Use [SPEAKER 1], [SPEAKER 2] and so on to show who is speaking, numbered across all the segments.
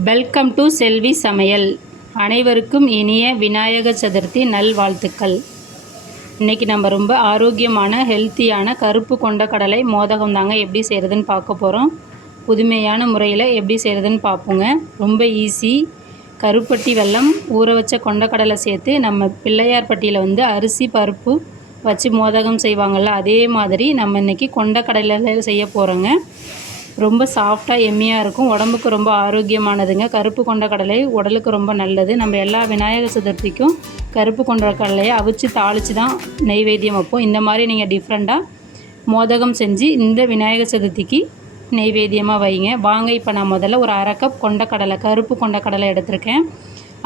[SPEAKER 1] Welcome to செல்வி சமையல். அனைவருக்கும் இனிய விநாயக சதுர்த்தி நல்வாழ்த்துக்கள். இன்றைக்கி நம்ம ரொம்ப ஆரோக்கியமான ஹெல்த்தியான கருப்பு கொண்ட கடலை மோதகம் தாங்க எப்படி செய்கிறதுன்னு பார்க்க போகிறோம் புதுமையான முறையில் எப்படி செய்கிறதுன்னு பார்ப்போங்க. ரொம்ப ஈஸி கருப்பட்டி வெல்லம் ஊற வச்ச கொண்டக்கடலை சேர்த்து நம்ம பிள்ளையார் பட்டியில் வந்து அரிசி பருப்பு வச்சு மோதகம் செய்வாங்கள்ல அதே மாதிரி நம்ம இன்றைக்கி கொண்டக்கடலையில் செய்ய போகிறோங்க ரொம்ப சாஃப்டாக எம்மியாக இருக்கும். உடம்புக்கு ரொம்ப ஆரோக்கியமானதுங்க. கருப்பு கொண்ட கடலை உடலுக்கு ரொம்ப நல்லது. நம்ம எல்லா விநாயகர் சதுர்த்திக்கும் கருப்பு கொண்ட கடலையை அவிச்சு தாளித்து தான் நெய்வேத்தியம் வைப்போம். இந்த மாதிரி நீங்கள் டிஃப்ரெண்ட்டாக மோதகம் செஞ்சு இந்த விநாயகர் சதுர்த்திக்கு நெய்வேத்தியமாக வைங்க. வாங்க இப்போ நான் முதல்ல ஒரு அரை கப் கொண்டக்கடலை கருப்பு கொண்டக்கடலை எடுத்திருக்கேன்.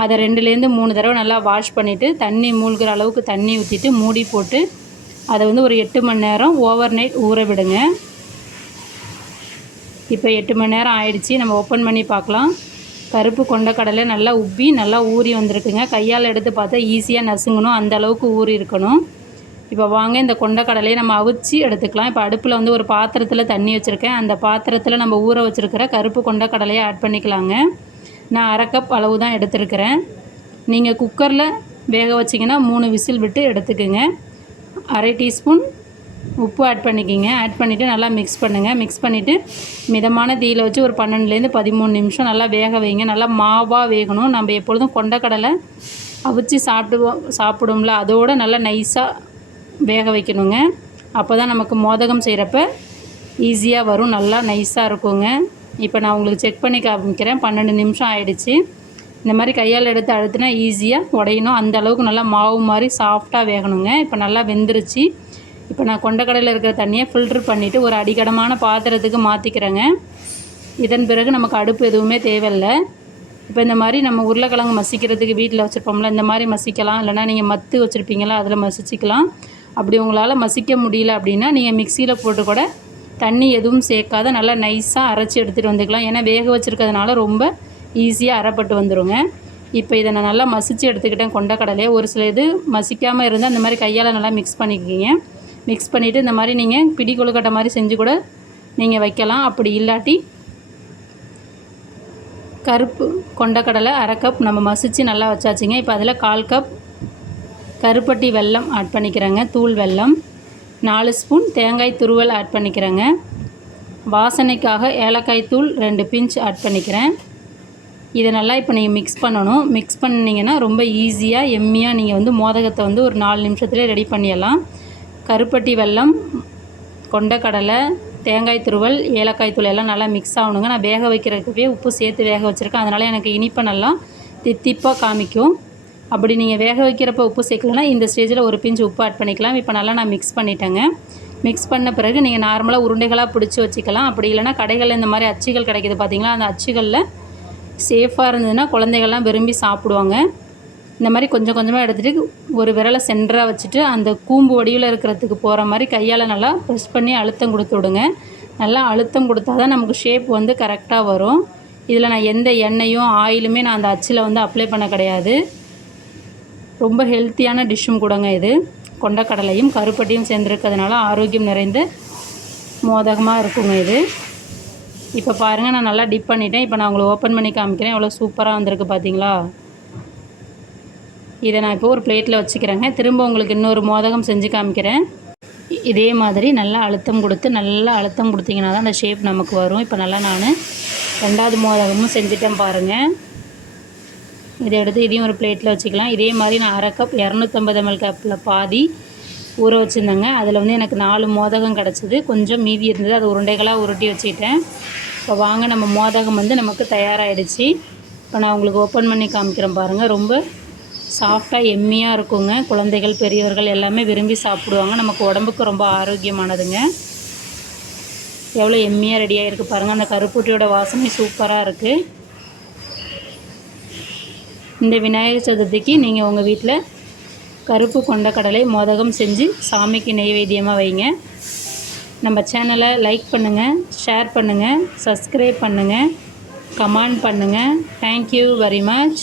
[SPEAKER 1] அதை ரெண்டுலேருந்து மூணு தடவை நல்லா வாஷ் பண்ணிவிட்டு தண்ணி மூழ்கிற அளவுக்கு தண்ணி ஊற்றிட்டு மூடி போட்டு அதை வந்து ஒரு எட்டு மணி நேரம் ஓவர் நைட் ஊற விடுங்க. இப்போ எட்டு மணி நேரம் ஆயிடுச்சு. நம்ம ஓப்பன் பண்ணி பார்க்கலாம். கருப்பு கொண்டக்கடலை நல்லா உப்பி நல்லா ஊறி வந்திருக்குங்க. கையால் எடுத்து பார்த்தா ஈஸியாக நசுங்கணும். அந்த அளவுக்கு ஊறி இருக்கணும். இப்போ வாங்க இந்த கொண்டக்கடலையை நம்ம அவிச்சு எடுத்துக்கலாம். இப்போ அடுப்பில் வந்து ஒரு பாத்திரத்தில் தண்ணி வச்சுருக்கேன். அந்த பாத்திரத்தில் நம்ம ஊற வச்சுருக்கிற கருப்பு கொண்டக்கடலையை ஆட் பண்ணிக்கலாங்க. நான் அரை கப் அளவு தான் எடுத்துருக்கிறேன். நீங்கள் குக்கரில் வேக வச்சிங்கன்னா மூணு விசில் விட்டு எடுத்துக்குங்க. அரை டீஸ்பூன் உப்பு ஆட் பண்ணிக்கிங்க. ஆட் பண்ணிவிட்டு நல்லா மிக்ஸ் பண்ணுங்கள் மிக்ஸ் பண்ணிவிட்டு மிதமான தீயில் வச்சு ஒரு பன்னெண்டுலேருந்து பதிமூணு நிமிஷம் நல்லா வேக வைங்க. நல்லா மாவாக வேகணும். நம்ம எப்பொழுதும் கொண்டக்கடலை அவிச்சு சாப்பிடுவோம் சாப்பிடும்ல அதோடு நல்லா நைஸாக வேக வைக்கணுங்க. அப்போ தான் நமக்கு மோதகம் செய்கிறப்ப ஈஸியாக வரும். நல்லா நைஸாக இருக்குங்க. இப்போ நான் உங்களுக்கு செக் பண்ணி காமிக்கிறேன். பன்னெண்டு நிமிஷம் ஆயிடுச்சு. இந்த மாதிரி கையால் எடுத்து அழுத்தினா ஈஸியாக உடையணும். அந்த அளவுக்கு நல்லா மாவு மாதிரி சாஃப்டாக வேகணுங்க. இப்போ நல்லா வெந்துருச்சு. இப்போ நான் கொண்டக்கடலையில் இருக்கிற தண்ணியை ஃபில்ட்ரு பண்ணிவிட்டு ஒரு அடிக்கடமான பாத்திரத்துக்கு மாற்றிக்கிறேங்க இதன் பிறகு நமக்கு அடுப்பு எதுவுமே தேவையில்லை. இப்போ இந்த மாதிரி நம்ம உருளைக்கிழங்கு மசிக்கிறதுக்கு வீட்டில் வச்சுருப்போம்ல இந்த மாதிரி மசிக்கலாம். இல்லைனா நீங்கள் மத்து வச்சுருப்பீங்களா அதில் மசிச்சிக்கலாம். அப்படி உங்களால் மசிக்க முடியல அப்படின்னா நீங்கள் மிக்சியில் போட்டு கூட தண்ணி எதுவும் சேர்க்காத நல்லா நைஸாக அரைச்சி எடுத்துகிட்டு வந்துக்கலாம். ஏன்னா வேக வச்சுருக்கிறதுனால ரொம்ப ஈஸியாக அரைப்பட்டு வந்துடுங்க இப்போ இதை நான் நல்லா மசித்து எடுத்துக்கிட்டேன் கொண்டக்கடலையை. ஒரு சில இது மசிக்காமல் இருந்தால் இந்த மாதிரி கையால் நல்லா மிக்ஸ் பண்ணிக்கிங்க. மிக்ஸ் பண்ணிவிட்டு இந்த மாதிரி நீங்கள் பிடி கொழுக்கட்டை மாதிரி செஞ்சு கூட நீங்கள் வைக்கலாம். அப்படி இல்லாட்டி கருப்பு கொண்டக்கடலை அரை கப் நம்ம மசித்து நல்லா வச்சாச்சுங்க. இப்போ அதில் கால் கப் கருப்பட்டி வெல்லம் ஆட் பண்ணிக்கிறேங்க. தூள் வெல்லம் நாலு ஸ்பூன் தேங்காய் துருவல் ஆட் பண்ணிக்கிறேங்க. வாசனைக்காக ஏலக்காய் தூள் ரெண்டு பிஞ்ச் ஆட் பண்ணிக்கிறேன். இதை நல்லா இப்போ நீங்கள் மிக்ஸ் பண்ணணும். மிக்ஸ் பண்ணிங்கன்னா ரொம்ப ஈஸியாக எம்மியாக நீங்கள் வந்து மோதகத்தை வந்து ஒரு நாலு நிமிஷத்துலேயே ரெடி பண்ணிடலாம். கருப்பட்டி வெல்லம் கொண்டக்கடலை தேங்காய் துருவல் ஏலக்காய் தூள் எல்லாம் நல்லா மிக்ஸ் ஆகணுங்க. நான் வேக வைக்கிறதுக்கவே உப்பு சேர்த்து வேக வச்சுருக்கேன். அதனால் எனக்கு இனிப்பை நல்லா தித்திப்பாக காமிக்கும். அப்படி நீங்கள் வேக வைக்கிறப்ப உப்பு சேர்க்கலன்னா இந்த ஸ்டேஜில் ஒரு பிஞ்சு உப்பு ஆட் பண்ணிக்கலாம். இப்போ நல்லா நான் மிக்ஸ் பண்ணிட்டேங்க. மிக்ஸ் பண்ண பிறகு நீங்கள் நார்மலாக உருண்டைகளாக பிடிச்சி வச்சுக்கலாம். அப்படி இல்லைனா கடைகளில் இந்த மாதிரி அச்சுகள் கிடைக்கிது பார்த்தீங்களா அந்த அச்சுகளில் சேஃபாக இருந்ததுன்னா குழந்தைகள்லாம் விரும்பி சாப்பிடுவாங்க. இந்த மாதிரி கொஞ்சம் கொஞ்சமாக எடுத்துகிட்டு ஒரு விரலை சென்டராக வச்சுட்டு அந்த கூம்பு வடிவில் இருக்கிறதுக்கு போகிற மாதிரி கையால் நல்லா ப்ரெஸ் பண்ணி அழுத்தம் கொடுத்து விடுங்க. நல்லா அழுத்தம் கொடுத்தா தான் நமக்கு ஷேப் வந்து கரெக்டாக வரும். இதில் நான் எந்த எண்ணெயும் ஆயிலுமே நான் அந்த அச்சில் வந்து அப்ளை பண்ண கிடையாது. ரொம்ப ஹெல்த்தியான டிஷ்ஷும் கூடங்க இது. கொண்டக்கடலையும் கருப்பட்டியும் சேர்ந்துருக்கிறதுனால ஆரோக்கியம் நிறைந்த மோதகமாக இருக்குங்க இது. இப்போ பாருங்கள் நான் நல்லா டிப் பண்ணிட்டேன். இப்போ நான் உங்களை ஓப்பன் பண்ணி காமிக்கிறேன். எவ்வளோ சூப்பராக வந்திருக்கு பார்த்தீங்களா இதை நான் இப்போ ஒரு பிளேட்டில் வச்சுக்கிறேங்க. திரும்ப உங்களுக்கு இன்னொரு மோதகம் செஞ்சு காமிக்கிறேன். இதே மாதிரி நல்லா அழுத்தம் கொடுத்து நல்லா அழுத்தம் கொடுத்தீங்கன்னா தான் அந்த ஷேப் நமக்கு வரும். இப்போ நல்லா நான் ரெண்டாவது மோதகமும் செஞ்சுட்டேன் பாருங்கள் இதை எடுத்து இதையும் ஒரு பிளேட்டில் வச்சுக்கலாம். இதே மாதிரி நான் அரை கப் இரநூத்தம்பது எம்எல் கப்பில் பாதி ஊற வச்சுருந்தேங்க. அதில் வந்து எனக்கு நாலு மோதகம் கிடச்சிது. கொஞ்சம் மீதி இருந்தது. அதை உருண்டைகளாக உருட்டி வச்சுக்கிட்டேன். இப்போ வாங்க நம்ம மோதகம் வந்து நமக்கு தயாராகிடுச்சு இப்போ நான் உங்களுக்கு ஓப்பன் பண்ணி காமிக்கிறேன் பாருங்கள் ரொம்ப சாஃப்டாக எம்மியாக இருக்குங்க. குழந்தைகள் பெரியவர்கள் எல்லாமே விரும்பி சாப்பிடுவாங்க. நமக்கு உடம்புக்கு ரொம்ப ஆரோக்கியமானதுங்க. எவ்வளோ எம்மியாக ரெடியாக இருக்குது பாருங்கள் அந்த கருப்பூட்டியோட வாசனை சூப்பராக இருக்குது இந்த விநாயகர் சதுர்த்திக்கு நீங்கள் உங்கள் வீட்டில் கருப்பு கொண்ட கடலை மோதகம் செஞ்சு சாமிக்கு நெய்வேத்தியமாக வைங்க. நம்ம சேனலை லைக் பண்ணுங்கள் ஷேர் பண்ணுங்கள் சப்ஸ்கிரைப் பண்ணுங்கள் கமெண்ட் பண்ணுங்கள் தேங்க்யூ வெரி மச்